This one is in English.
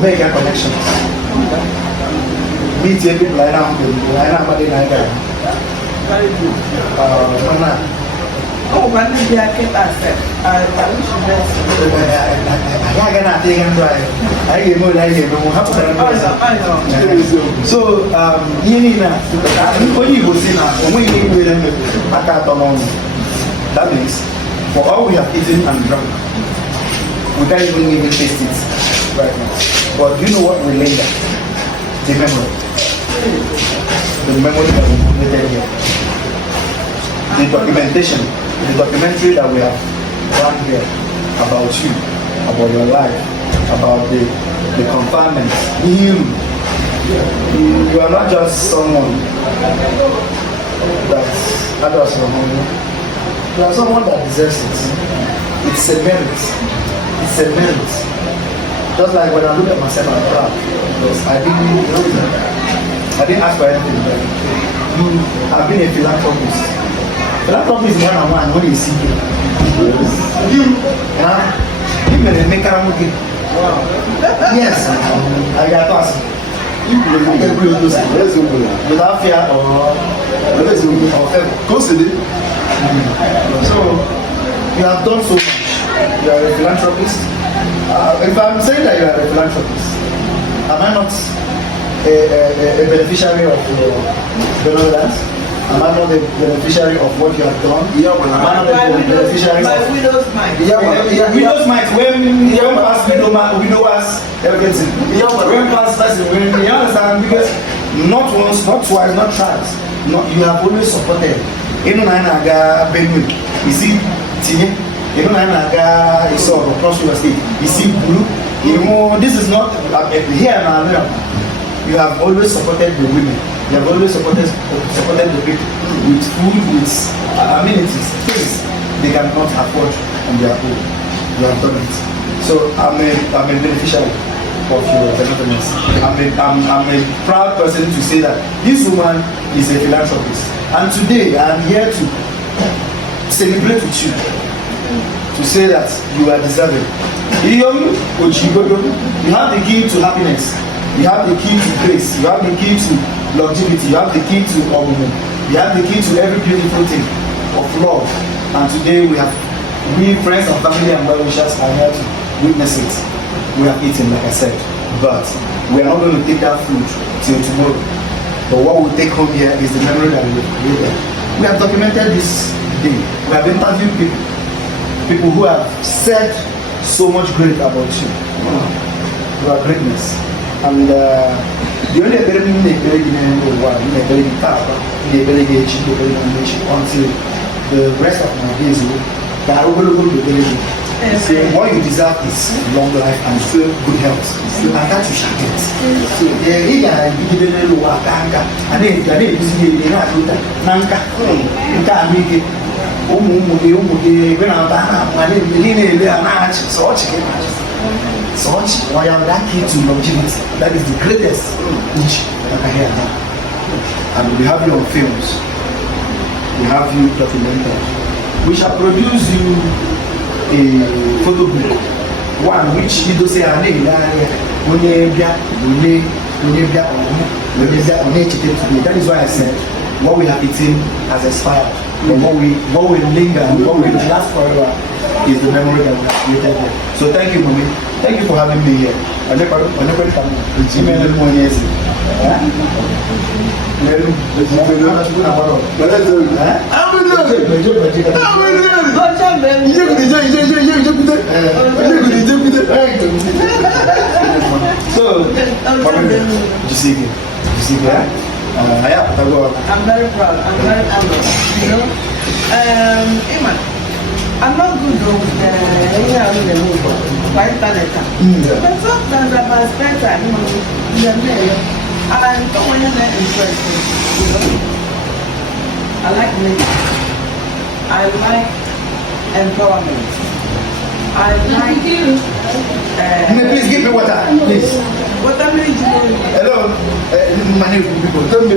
make a connection. Meet your people like now, Very good. Oh, when did I get that step? I wish you best. I cannot take and try. I get more like it. I know. So, when you go see now, when you eat with them, I can't turn on. That means, for all we have eaten and drunk, we can't even taste it right now. But you know what we linger? The memory. The memory that we created here. The documentation. The documentary that we have done here about you, about your life, about the confinements. You are not just someone that's others from home. You are someone that deserves it. It's a merit. It's a merit. Just like when I look at myself, I'm proud because I didn't ask for anything. But I've been a philanthropist. Philanthropist is one-on-one when you see it. You may make a movie. Yes, I got to ask. Without fear or favor. Consider. So, you have done so much. You are a philanthropist. If I'm saying that you are a philanthropist, am I not a beneficiary of your benevolence? Am I not the beneficiary of what you have done? Yeah, well, am I not the beneficiary my of widow's mite? Yeah, well, widow's mite. When past widow us everything. Yeah, well, when past person, when you understand, because not once, not twice, not thrice. Not you have always supported. You know, I Benue. You see, Tine. You know, I saw across your state. You see, blue. You know, this is not here now. You have always supported the women. You have always supported the people with food, with amenities, things they cannot afford on their own. You have done it. So I'm a beneficiary of your benevolence. I'm a proud person to say that this woman is a philanthropist. And today I'm here to celebrate with you, to say that you are deserving. You have the key to happiness. You have the key to grace. You have the key to longevity. You have the key to you have the key to every beautiful thing of love. And today we friends and family and well wishers are here to witness it. We have eaten, like I said, but we are not going to take that food till tomorrow. But what we take home here is the memory that we have created. We have documented this day. We have interviewed people who have said so much great about you. Your greatness. And the only ability until the rest of my days what you deserve is long life and good health. And that you shall get. Such I am that key to longevity. That is the greatest which I can hear now. And we have you on films. We have you documented. We shall produce you a photo book. One which you don't say that is why I said what we have eaten has expired. But what we linger and what will last forever is the memory that we have created here. So thank you, Mommy. Thank you for having me here. I never come. I'm very proud. I'm very honored. You know, Iman, I'm not good with the move. But sometimes I must spend time, in the mail. And don't want to let interesting. You know, I like nature. I like empowerment. I like. Please give me water, please. Water means you. Hello, my name is people. Tell me.